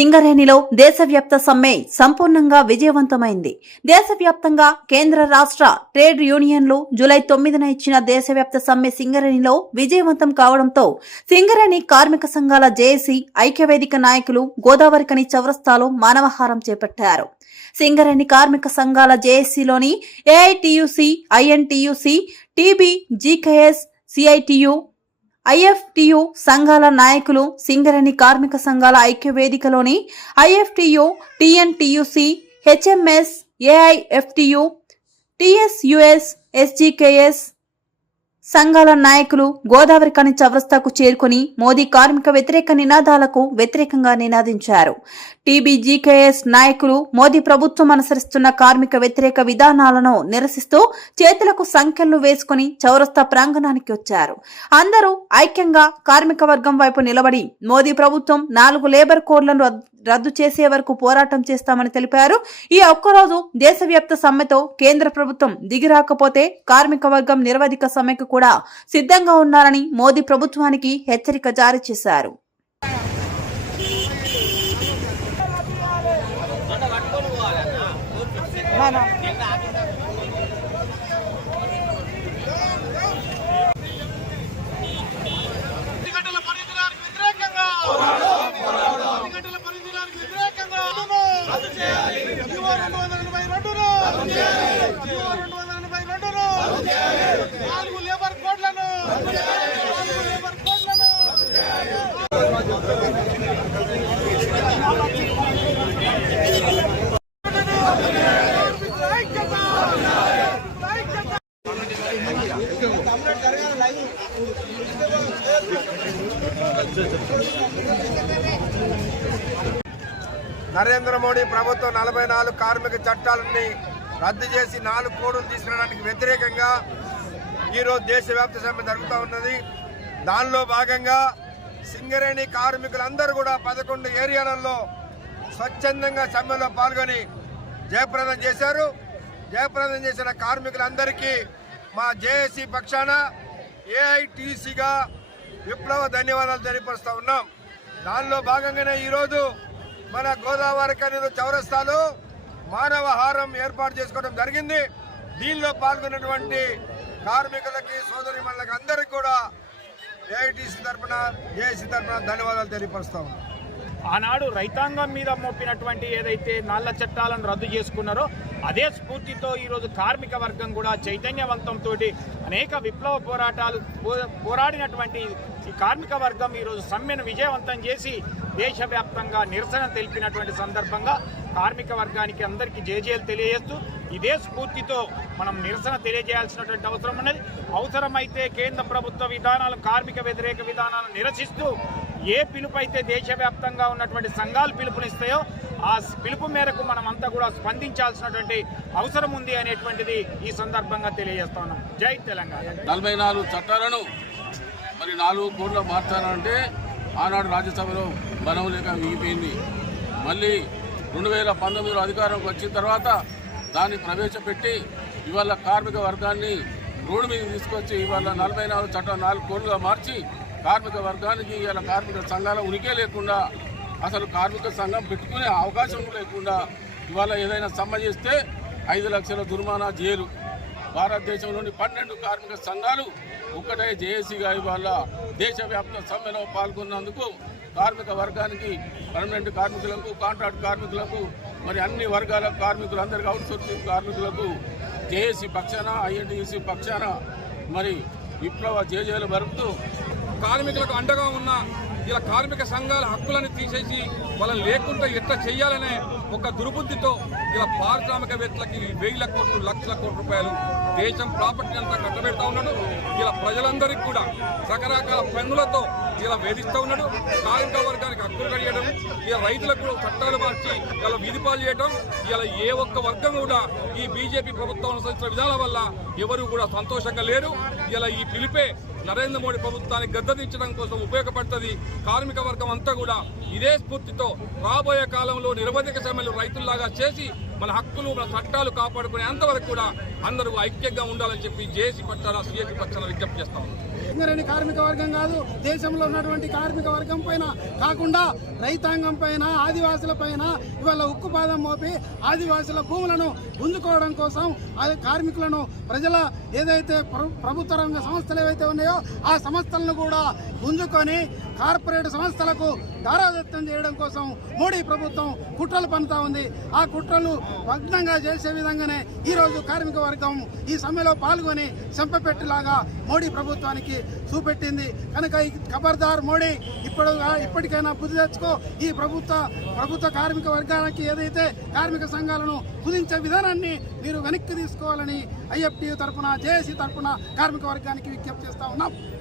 సింగరేణిలో దేశవ్యాప్త సమ్మె సంపూర్ణంగా విజయవంతమైంది. దేశవ్యాప్తంగా కేంద్ర రాష్ట్ర ట్రేడ్ యూనియన్లు జూలై తొమ్మిదిన ఇచ్చిన దేశవ్యాప్త సమ్మె సింగరేణిలో విజయవంతం కావడంతో సింగరేణి కార్మిక సంఘాల జేఏసీ ఐక్యవేదిక నాయకులు గోదావరికని చౌరస్తాలో మానవహారం చేపట్టారు. సింగరేణి కార్మిక సంఘాల జేఏసీలోని AITUC INTUC TB GKS CITU IFTU సంఘాల నాయకులు సింగరేణి కార్మిక సంఘాల ఐక్య వేదికలోని IFTU TNTUC HMS AIFTU TSUS SGKS సంఘాల నాయకులు గోదావరి కని చౌరస్తాకు చేరుకుని మోదీ కార్మిక వ్యతిరేక నినాదాలకు వ్యతిరేకంగా నినాదించారు. టీబీజీకేఎస్ నాయకులు మోదీ ప్రభుత్వం అనుసరిస్తున్న కార్మిక వ్యతిరేక విధానాలను నిరసిస్తూ చేతులకు సంఖ్యలు వేసుకుని చౌరస్తా ప్రాంగణానికి వచ్చారు. అందరూ ఐక్యంగా కార్మిక వర్గం వైపు నిలబడి మోదీ ప్రభుత్వం నాలుగు లేబర్ కోడ్లను రద్దు- రద్దు చేసే వరకు పోరాటం చేస్తామని తెలిపారు. ఈ ఒక్కరోజు దేశవ్యాప్త సమ్మెతో కేంద్ర ప్రభుత్వం దిగిరాకపోతే కార్మిక వర్గం నిరవధిక సమ్మెకు కూడా సిద్ధంగా ఉన్నారని మోదీ ప్రభుత్వానికి హెచ్చరిక జారీ చేశారు. గంటల పరిధిరానికి వ్యతిరేకంగా గంటల పరిధిరానికి వ్యతిరేకంగా జీవో రెండు వందల ఎనభై రెండును జీవో రెండు వందల ఎనభై రెండును నాలుగు లేబర్ కోడ్లను నాలుగు లేబర్ కోడ్లను ఐక్యత ఐక్యత నరేంద్ర మోడీ ప్రభుత్వం నలభై నాలుగు కార్మిక చట్టాలని రద్దు చేసి నాలుగు కోడులు తీసుకురావడానికి వ్యతిరేకంగా ఈరోజు దేశవ్యాప్త సమ్మె జరుగుతూ ఉన్నది. దానిలో భాగంగా సింగరేణి కార్మికులందరూ కూడా పదకొండు ఏరియాలలో స్వచ్ఛందంగా సమ్మెలో పాల్గొని జయప్రదం చేశారు. జయప్రదం చేసిన కార్మికులందరికీ మా జేఏసీ పక్షాన ఏఐటీసీగా విప్లవ ధన్యవాదాలు తెలియపరుస్తూ ఉన్నాం. దానిలో భాగంగానే ఈరోజు మన గోదావరి కనీరు చౌరస్తాలో మానవ హారం ఏర్పాటు చేసుకోవడం జరిగింది. దీనిలో పాల్గొన్నటువంటి కార్మికులకి సోదరి అందరికీ కూడా ఏఐటీసీ తరఫున ఏఐసీ తరఫున ధన్యవాదాలు తెలియపరుస్తా ఉన్నాం. ఆనాడు రైతాంగం మీద మోపినటువంటి ఏదైతే నాళ్ళ చట్టాలను రద్దు చేసుకున్నారో అదే స్ఫూర్తితో ఈరోజు కార్మిక వర్గం కూడా చైతన్యవంతంతో అనేక విప్లవ పోరాటాలు పో- పోరాడినటువంటి ఈ కార్మిక వర్గం ఈరోజు సమ్మెను విజయవంతం చేసి దేశవ్యాప్తంగా నిరసన తెలిపినటువంటి సందర్భంగా కార్మిక వర్గానికి అందరికీ జేజేలు తెలియజేస్తూ ఇదే స్ఫూర్తితో మనం నిరసన తెలియజేయాల్సినటువంటి అవసరం ఉన్నది. అవసరమైతే కేంద్ర ప్రభుత్వ విధానాలు కార్మిక వ్యతిరేక విధానాలను నిరసిస్తూ ఏ పిలుపు అయితే దేశవ్యాప్తంగా ఉన్నటువంటి సంఘాలు పిలుపునిస్తాయో ఆ పిలుపు మేరకు మనం అంతా కూడా స్పందించాల్సినటువంటి అవసరం ఉంది అనేటువంటిది ఈ సందర్భంగా తెలియజేస్తా ఉన్నాం. జై తెలంగాణ. నలభై నాలుగు చట్టాలను మరి నాలుగు కోట్ల మార్చాలంటే ఆనాడు రాజ్యసభలో బలం లేక మిగిపోయింది మళ్ళీ రెండు వేల పంతొమ్మిదిలో అధికారంకి వచ్చిన తర్వాత దాన్ని ప్రవేశపెట్టి ఇవాళ కార్మిక వర్గాన్ని రోడ్డు మీద తీసుకొచ్చి ఇవాళ నలభై నాలుగు చట్టం నాలుగు కోట్లుగా మార్చి కార్మిక వర్గానికి ఇవాళ కార్మిక సంఘాల ఉనికే లేకుండా అసలు కార్మిక సంఘం పెట్టుకునే అవకాశం లేకుండా ఇవాళ ఏదైనా సమ్మె చేస్తే ఐదు లక్షల దుర్మానా జైలు. భారతదేశంలోని పన్నెండు కార్మిక సంఘాలు ఒక్కటే జేఏసీగా ఇవాళ దేశవ్యాప్త సమ్మెలో పాల్గొన్నందుకు కార్మిక వర్గానికి పర్మనెంట్ కార్మికులకు కాంట్రాక్ట్ కార్మికులకు మరి అన్ని వర్గాల కార్మికులందరికీ అవుట్సోర్సింగ్ కార్మికులకు జేఏసీ పక్షాన ఐఎన్టీసీ పక్షాన మరి విప్లవ జేజేలు వరుపుతూ కార్మికులకు అండగా ఉన్న ఇలా కార్మిక సంఘాల హక్కులను తీసేసి వాళ్ళని లేకుండా ఎట్లా చేయాలనే ఒక దుర్బుద్ధితో ఇలా పారిశ్రామికవేత్తలకి వేల కోట్లు లక్షల కోట్ల రూపాయలు దేశం ప్రాపర్టీ అంతా కట్టబెడతా ఉన్నాడు. ఇలా ప్రజలందరికీ కూడా రకరకాల పన్నులతో ఇలా వేధిస్తూ ఉన్నాడు. కార్మిక వర్గానికి హక్కులు కలిగడం ఇలా రైతులకు చట్టాలు మార్చి ఇలా వీధిపాలు చేయడం ఇలా ఏ ఒక్క వర్గం కూడా ఈ బీజేపీ ప్రభుత్వం అనుసరించిన విధానాల వల్ల ఎవరు కూడా సంతోషంగా లేరు. ఇలా ఈ పిలిపే నరేంద్ర మోడీ ప్రభుత్వానికి గద్దదించడం కోసం ఉపయోగపడుతుంది. కార్మిక వర్గం అంతా కూడా ఇదే స్ఫూర్తితో రాబోయే కాలంలో నిరవధిక సమ్మెలు రైతుల్లాగా చేసి మన హక్కులు మన చట్టాలు కాపాడుకునే అంతవరకు కూడా అందరూ ఐక్యంగా ఉండాలని చెప్పి జేసీ పట్టాల సిఐటి పక్షాల విజ్ఞప్తి చేస్తాం సింగరేణి కార్మిక వర్గం కాదు దేశంలో ఉన్నటువంటి కార్మిక వర్గం పైన కాకుండా రైతాంగం పైన ఆదివాసుల పైన ఇవాళ ఉక్కుపాదం మోపి ఆదివాసుల భూములను గుంజుకోవడం కోసం కార్మికులను ప్రజల ఏదైతే ప్రభుత్వ రంగ సంస్థలు ఏవైతే ఉన్నాయో ఆ సంస్థలను కూడా గుంజుకొని కార్పొరేట్ సంస్థలకు దారాదత్తం చేయడం కోసం మోడీ ప్రభుత్వం కుట్రలు పన్నుతా ఉంది. ఆ కుట్రలు భగ్నంగా చేసే విధంగానే ఈ రోజు కార్మిక వర్గం ఈ సమ్మెలో పాల్గొని చెంపపెట్టేలాగా మోడీ ప్రభుత్వానికి చూపెట్టింది. కనుక ఈ ఖబర్దార్ మోడీ ఇప్పుడు ఇప్పటికైనా బుద్ధి తెచ్చుకో ఈ ప్రభుత్వ ప్రభుత్వ కార్మిక వర్గానికి ఏదైతే కార్మిక సంఘాలను కుదించే విధానాన్ని మీరు వెనక్కి తీసుకోవాలని ఐఎఫ్టీ తరఫున జేఏసీ తరఫున కార్మిక వర్గానికి విజ్ఞప్తి చేస్తా ఉన్నాం.